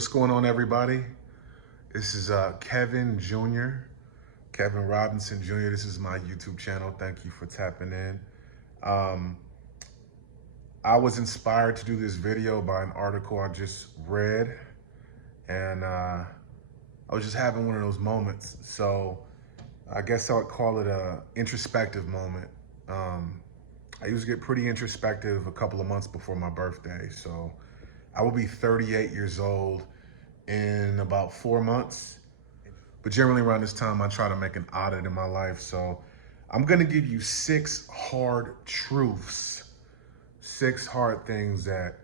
What's going on, everybody? This is Kevin Jr., Kevin Robinson Jr. This is my YouTube channel. Thank you for tapping in. I was inspired to do this video by an article I just read, and I was just having one of those moments. So I guess I would call it a introspective moment. I usually get pretty introspective a couple of months before my birthday. So I will be 38 years old in about 4 months. But generally around this time, I try to make an audit in my life. So I'm gonna give you 6 hard truths, 6 hard things that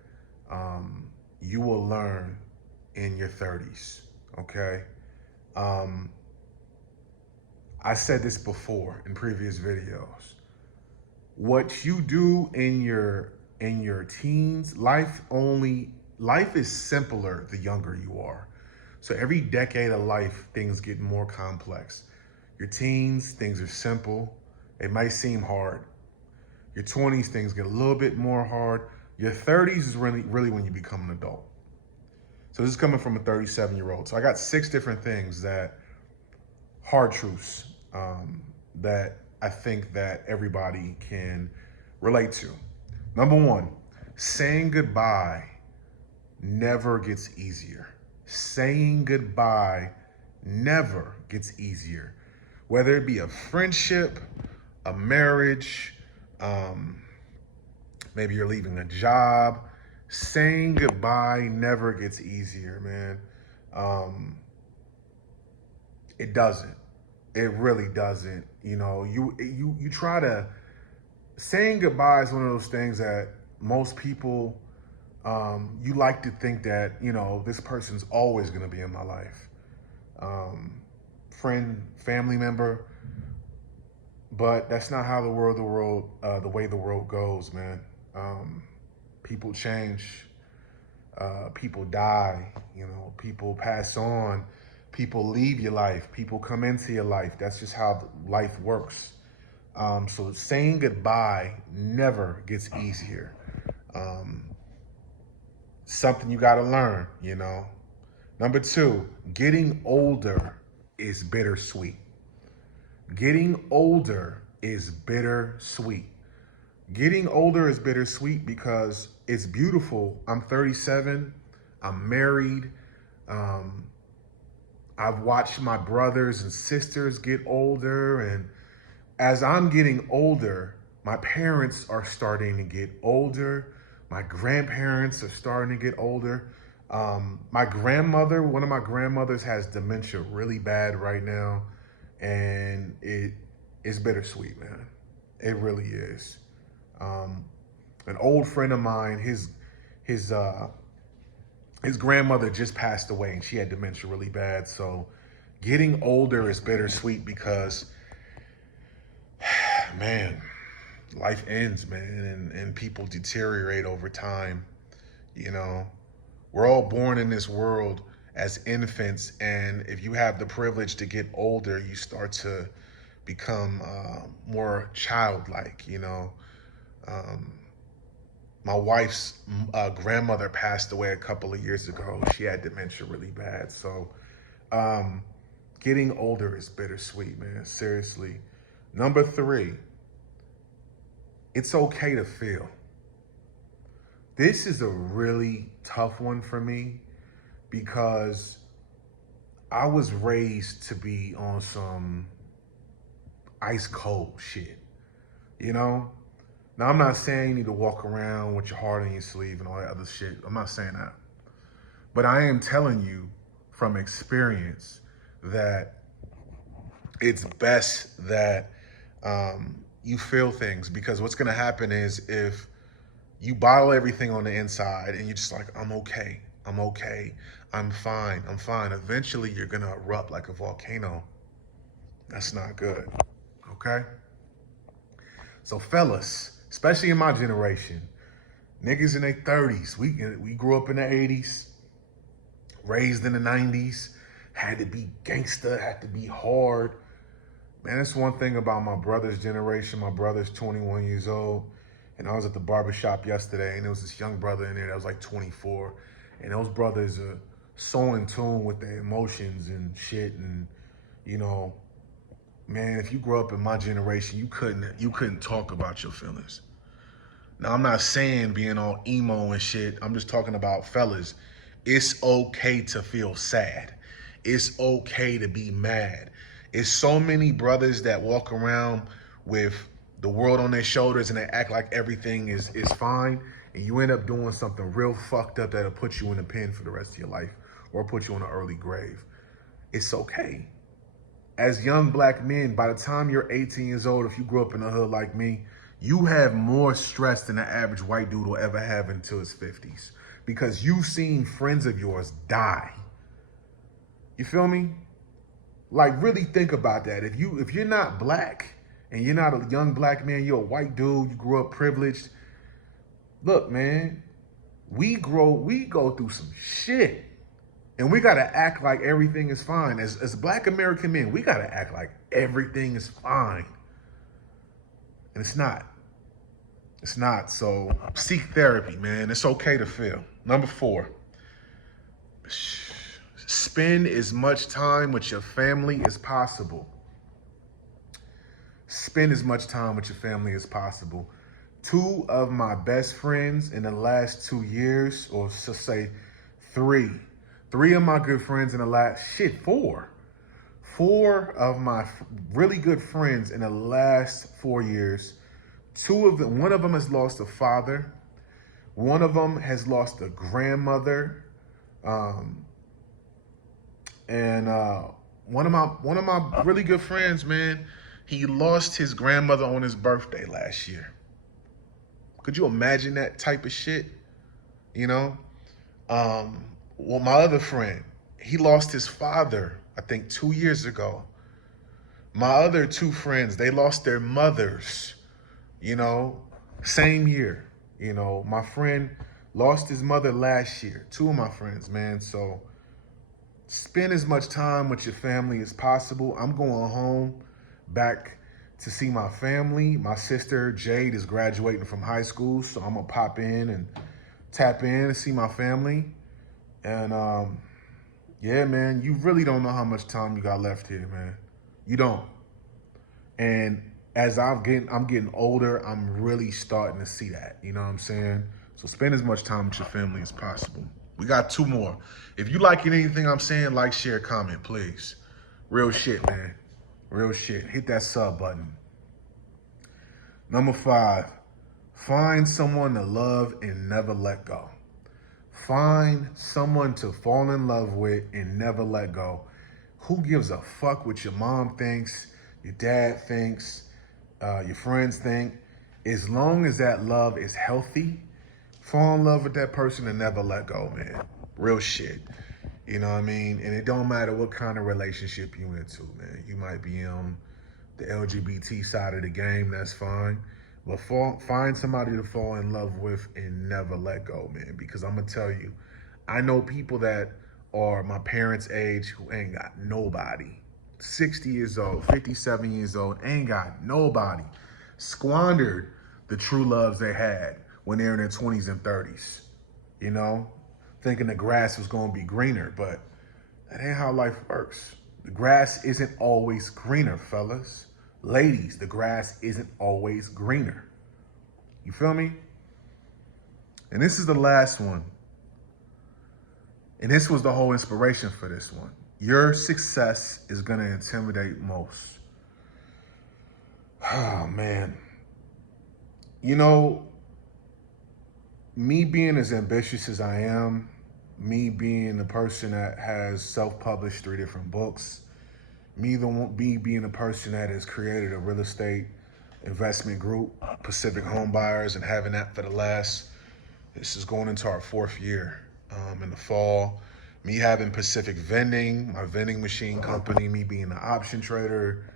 you will learn in your 30s, okay? I said this before in previous videos. What you do in your teens, life is simpler the younger you are. So every decade of life, things get more complex. Your teens, things are simple. It might seem hard. Your 20s, things get a little bit more hard. Your 30s is really when you become an adult. So this is coming from a 37-year-old. So I got 6 different things hard truths that I think that everybody can relate to. Number 1, saying goodbye never gets easier. Saying goodbye never gets easier. Whether it be a friendship, a marriage, maybe you're leaving a job, saying goodbye never gets easier, man. It doesn't. It really doesn't. You know, you try to, saying goodbye is one of those things that most people, you like to think that, you know, this person's always going to be in my life. Friend, family member, but that's not how the way the world goes, man. People change, people die, you know, people pass on, people leave your life, people come into your life. That's just how life works. So saying goodbye never gets easier. Something you got to learn, you know. Number 2, getting older is bittersweet. Getting older is bittersweet. Getting older is bittersweet because it's beautiful. I'm 37. I'm married. I've watched my brothers and sisters get older, and as I'm getting older, my parents are starting to get older. My grandparents are starting to get older. My grandmother, one of my grandmothers has dementia really bad right now, and it is bittersweet, man. It really is. An old friend of mine, his grandmother just passed away, and she had dementia really bad. So getting older is bittersweet because, man, life ends, man, and people deteriorate over time. You know, we're all born in this world as infants, and if you have the privilege to get older, you start to become more childlike, you know. My wife's grandmother passed away a couple of years ago. She had dementia really bad. So getting older is bittersweet, man, seriously. Number 3, it's okay to feel. This is a really tough one for me because I was raised to be on some ice cold shit, you know? Now, I'm not saying you need to walk around with your heart on your sleeve and all that other shit. I'm not saying that. But I am telling you from experience that it's best that you feel things, because what's going to happen is if you bottle everything on the inside and you're just like, I'm okay, I'm fine. Eventually, you're going to erupt like a volcano. That's not good, okay? So fellas, especially in my generation, niggas in their 30s, we grew up in the 80s, raised in the 90s, had to be gangster, had to be hard. Man, that's one thing about my brother's generation. My brother's 21 years old, and I was at the barbershop yesterday, and there was this young brother in there that was like 24, and those brothers are so in tune with their emotions and shit. And, you know, man, if you grew up in my generation, you couldn't talk about your feelings. Now, I'm not saying being all emo and shit. I'm just talking about fellas. It's okay to feel sad. It's okay to be mad. It's so many brothers that walk around with the world on their shoulders and they act like everything is fine. And you end up doing something real fucked up that'll put you in a pen for the rest of your life or put you in an early grave. It's okay. As young black men, by the time you're 18 years old, if you grew up in the hood like me, you have more stress than the average white dude will ever have until his 50s because you've seen friends of yours die. You feel me? Like, really think about that. If you're not black and you're not a young black man, you're a white dude, you grew up privileged. Look, man, we go through some shit. And we gotta act like everything is fine. As black American men, we gotta act like everything is fine. And it's not. It's not. So seek therapy, man. It's okay to feel. Number 4, spend as much time with your family as possible. Spend as much time with your family as possible. 2 of my best friends in the last 2 years, or just say 3. 3 of my good friends in the last, 4. 4 of my really good friends in the last 4 years. 2 of them, one of them has lost a father. One of them has lost a grandmother. And one of my really good friends, man, he lost his grandmother on his birthday last year. Could you imagine that type of shit? You know? Well, my other friend, he lost his father, I think 2 years ago. My other 2 friends, they lost their mothers, you know, same year. You know, my friend lost his mother last year. 2 of my friends, man. So spend as much time with your family as possible. I'm going home back to see my family. My sister, Jade, is graduating from high school, so I'm going to pop in and tap in and see my family. And yeah, man, you really don't know how much time you got left here, man. You don't. And as I'm getting older, I'm really starting to see that. You know what I'm saying? So spend as much time with your family as possible. We got 2 more. If you like anything I'm saying, like, share, comment, please. Real shit, man. Real shit. Hit that sub button. Number 5, find someone to love and never let go. Find someone to fall in love with and never let go. Who gives a fuck what your mom thinks, your dad thinks, your friends think? As long as that love is healthy, fall in love with that person and never let go, man. Real shit. You know what I mean? And it don't matter what kind of relationship you into, man. You might be on the LGBT side of the game, that's fine. But find somebody to fall in love with and never let go, man. Because I'm going to tell you, I know people that are my parents' age who ain't got nobody. 60 years old, 57 years old, ain't got nobody. Squandered the true loves they had when they're in their 20s and 30s. You know? Thinking the grass was going to be greener, but that ain't how life works. The grass isn't always greener, fellas. Ladies, the grass isn't always greener. You feel me? And this is the last one. And this was the whole inspiration for this one. Your success is going to intimidate most. Oh, man. You know, me being as ambitious as I am, me being the person that has self-published 3 different books, me being a person that has created a real estate investment group, Pacific Home Buyers, and having that for this is going into our 4th year in the fall. Me having Pacific Vending, my vending machine company, me being an option trader,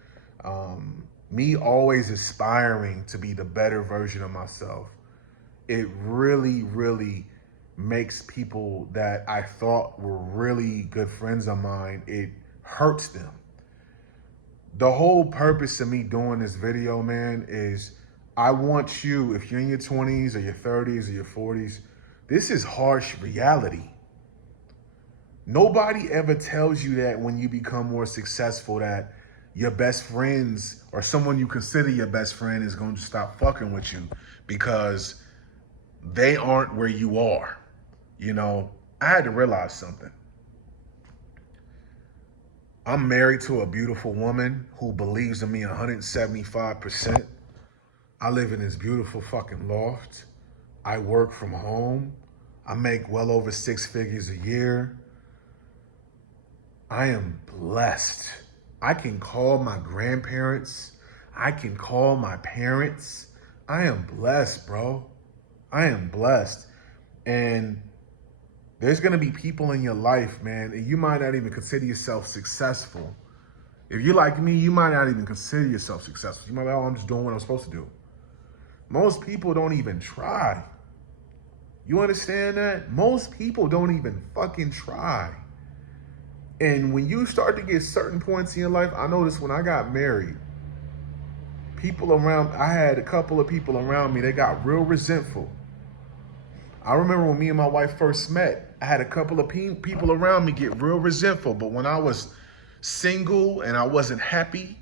me always aspiring to be the better version of myself. It really, really makes people that I thought were really good friends of mine, it hurts them. The whole purpose of me doing this video, man, is I want you, if you're in your 20s or your 30s or your 40s, this is harsh reality. Nobody ever tells you that when you become more successful that your best friends or someone you consider your best friend is going to stop fucking with you because they aren't where you are. You know, I had to realize something. I'm married to a beautiful woman who believes in me 175%. I live in this beautiful fucking loft. I work from home. I make well over 6 figures a year. I am blessed. I can call my grandparents. I can call my parents. I am blessed, bro. I am blessed. And there's going to be people in your life, man, and you might not even consider yourself successful. If you're like me, you might not even consider yourself successful. You might be like, oh, I'm just doing what I'm supposed to do. Most people don't even try. You understand that? Most people don't even fucking try. And when you start to get certain points in your life, I noticed when I got married, I had a couple of people around me, they got real resentful. I remember when me and my wife first met, I had a couple of people around me get real resentful. But when I was single and I wasn't happy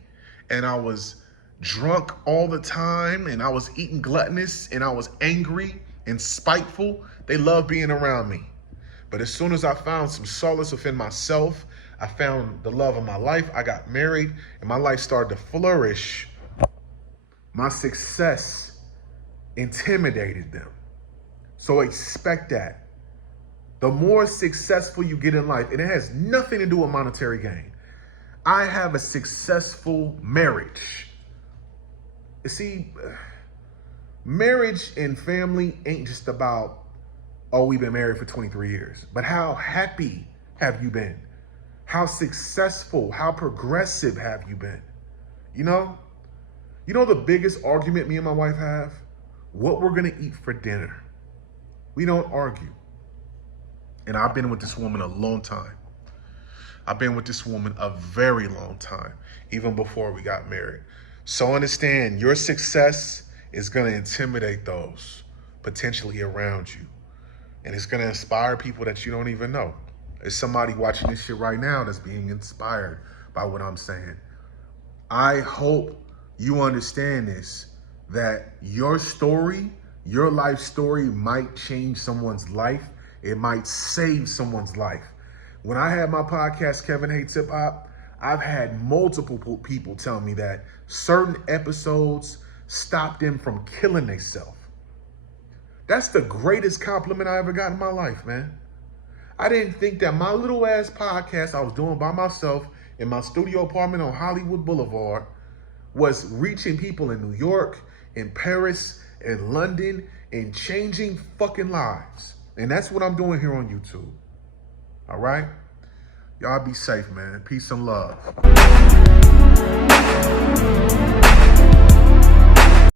and I was drunk all the time and I was eating gluttonous and I was angry and spiteful, they loved being around me. But as soon as I found some solace within myself, I found the love of my life, I got married, and my life started to flourish. My success intimidated them. So expect that. The more successful you get in life, and it has nothing to do with monetary gain. I have a successful marriage. You see, marriage and family ain't just about, oh, we've been married for 23 years. But how happy have you been? How successful, how progressive have you been? You know the biggest argument me and my wife have? What we're gonna eat for dinner. We don't argue. And I've been with this woman a long time. I've been with this woman a very long time, even before we got married. So understand, your success is gonna intimidate those potentially around you. And it's gonna inspire people that you don't even know. There's somebody watching this shit right now that's being inspired by what I'm saying. I hope you understand this, that your story, your life story might change someone's life. It might save someone's life. When I had my podcast, Kevin Hates Hip Hop, I've had multiple people tell me that certain episodes stopped them from killing themselves. That's the greatest compliment I ever got in my life, man. I didn't think that my little ass podcast I was doing by myself in my studio apartment on Hollywood Boulevard was reaching people in New York, in Paris, in London, and changing fucking lives. And that's what I'm doing here on YouTube. All right? Y'all be safe, man. Peace and love.